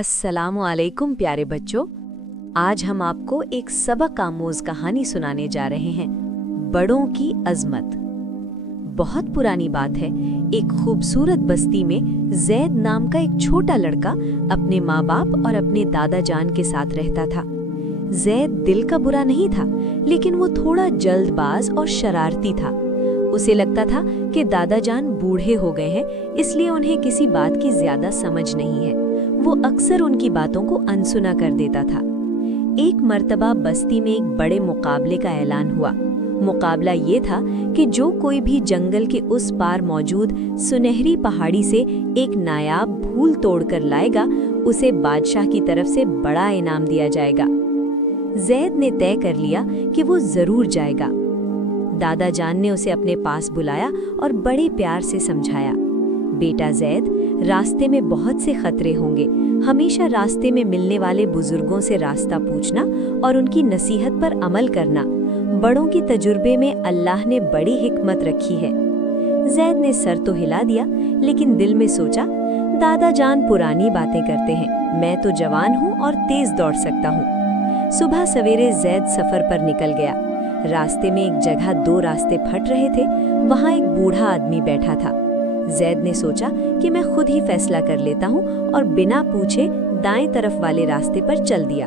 अस्सलामु अलैकुम प्यारे बच्चों, आज हम आपको एक सबक आमोज कहानी सुनाने जा रहे हैं। बड़ों की अजमत। बहुत पुरानी बात है, एक खूबसूरत बस्ती में जैद नाम का एक छोटा लड़का अपने माँ बाप और अपने दादा जान के साथ रहता था। जैद दिल का बुरा नहीं था, लेकिन वो थोड़ा जल्दबाज और शरारती था। उसे लगता था कि दादा जान बूढ़े हो गए हैं, इसलिए उन्हें किसी बात की ज्यादा समझ नहीं है। वो अक्सर उनकी बातों को अनसुना कर देता था। एक मर्तबा बस्ती में एक बड़े मुकाबले का ऐलान हुआ। मुकाबला ये था कि जो कोई भी जंगल के उस पार मौजूद सुनहरी पहाड़ी से एक नायाब फूल तोड़कर लाएगा, उसे बादशाह की तरफ से बड़ा इनाम दिया जाएगा। जैद ने तय कर लिया कि वो जरूर जाएगा। दादा जान ने उसे अपने पास बुलाया और बड़े प्यार से समझाया, बेटा जैद, रास्ते में बहुत से खतरे होंगे। हमेशा रास्ते में मिलने वाले बुजुर्गों से रास्ता पूछना और उनकी नसीहत पर अमल करना। बड़ों की तजुर्बे में अल्लाह ने बड़ी हिकमत रखी है। जैद ने सर तो हिला दिया, लेकिन दिल में सोचा, दादा जान पुरानी बातें करते हैं, मैं तो जवान हूँ और तेज दौड़ सकता हूँ। सुबह सवेरे जैद सफर पर निकल गया। रास्ते में एक जगह दो रास्ते फट रहे थे, वहाँ एक बूढ़ा आदमी बैठा था। जैद ने सोचा कि मैं खुद ही फैसला कर लेता हूँ और बिना पूछे दाएं तरफ वाले रास्ते पर चल दिया।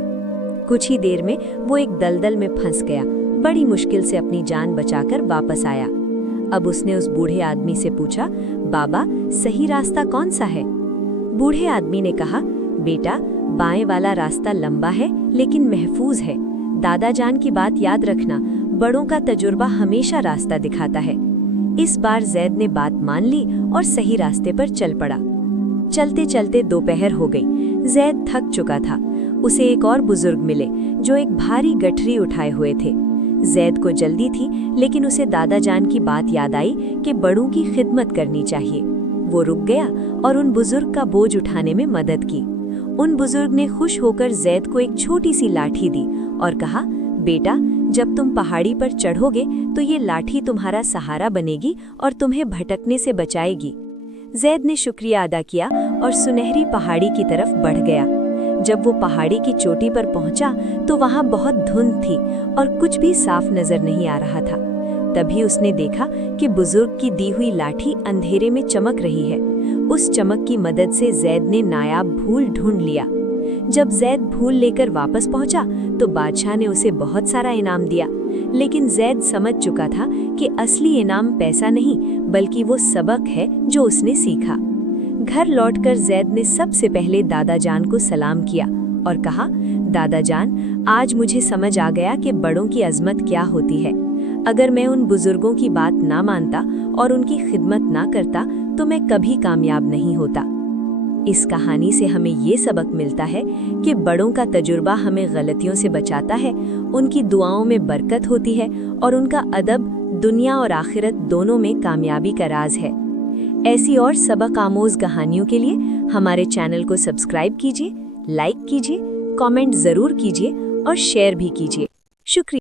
कुछ ही देर में वो एक दलदल में फंस गया। बड़ी मुश्किल से अपनी जान बचाकर वापस आया। अब उसने उस बूढ़े आदमी से पूछा, बाबा, सही रास्ता कौन सा है? बूढ़े आदमी ने कहा, बेटा, बाएं वाला रास्ता लंबा है लेकिन महफूज है। दादा जान की बात याद रखना, बड़ों का तजुर्बा हमेशा रास्ता दिखाता है। इस बार जैद ने बात मान ली और सही रास्ते पर चल पड़ा। चलते चलते दोपहर हो गई। जैद थक चुका था। उसे एक और बुजुर्ग मिले जो एक भारी गठरी उठाए हुए थे। जैद को जल्दी थी, लेकिन उसे दादा जान की बात याद आई कि बड़ों की खिदमत करनी चाहिए। वो रुक गया और उन बुजुर्ग का बोझ उठाने में मदद की। उन बुजुर्ग ने खुश होकर जैद को एक छोटी सी लाठी दी और कहा, बेटा, जब तुम पहाड़ी पर चढ़ोगे तो ये लाठी तुम्हारा सहारा बनेगी और तुम्हें भटकने से बचाएगी। जैद ने शुक्रिया अदा किया और सुनहरी पहाड़ी की तरफ बढ़ गया। जब वो पहाड़ी की चोटी पर पहुंचा तो वहां बहुत धुंध थी और कुछ भी साफ नजर नहीं आ रहा था। तभी उसने देखा कि बुजुर्ग की दी हुई लाठी अंधेरे में चमक रही है। उस चमक की मदद से जैद ने नायाब फूल ढूंढ लिया। जब जैद फूल लेकर वापस पहुंचा तो बादशाह ने उसे बहुत सारा इनाम दिया, लेकिन जैद समझ चुका था कि असली इनाम पैसा नहीं बल्कि वो सबक है जो उसने सीखा। घर लौटकर जैद ने सबसे पहले दादा जान को सलाम किया और कहा, दादा जान, आज मुझे समझ आ गया कि बड़ों की अजमत क्या होती है। अगर मैं उन बुजुर्गों की बात ना मानता और उनकी खिदमत ना करता तो मैं कभी कामयाब नहीं होता। इस कहानी से हमें ये सबक मिलता है कि बड़ों का तजुर्बा हमें गलतियों से बचाता है, उनकी दुआओं में बरकत होती है और उनका अदब दुनिया और आखिरत दोनों में कामयाबी का राज है। ऐसी और सबक आमोज कहानियों के लिए हमारे चैनल को सब्सक्राइब कीजिए, लाइक कीजिए, कमेंट जरूर कीजिए और शेयर भी कीजिए। शुक्रिया।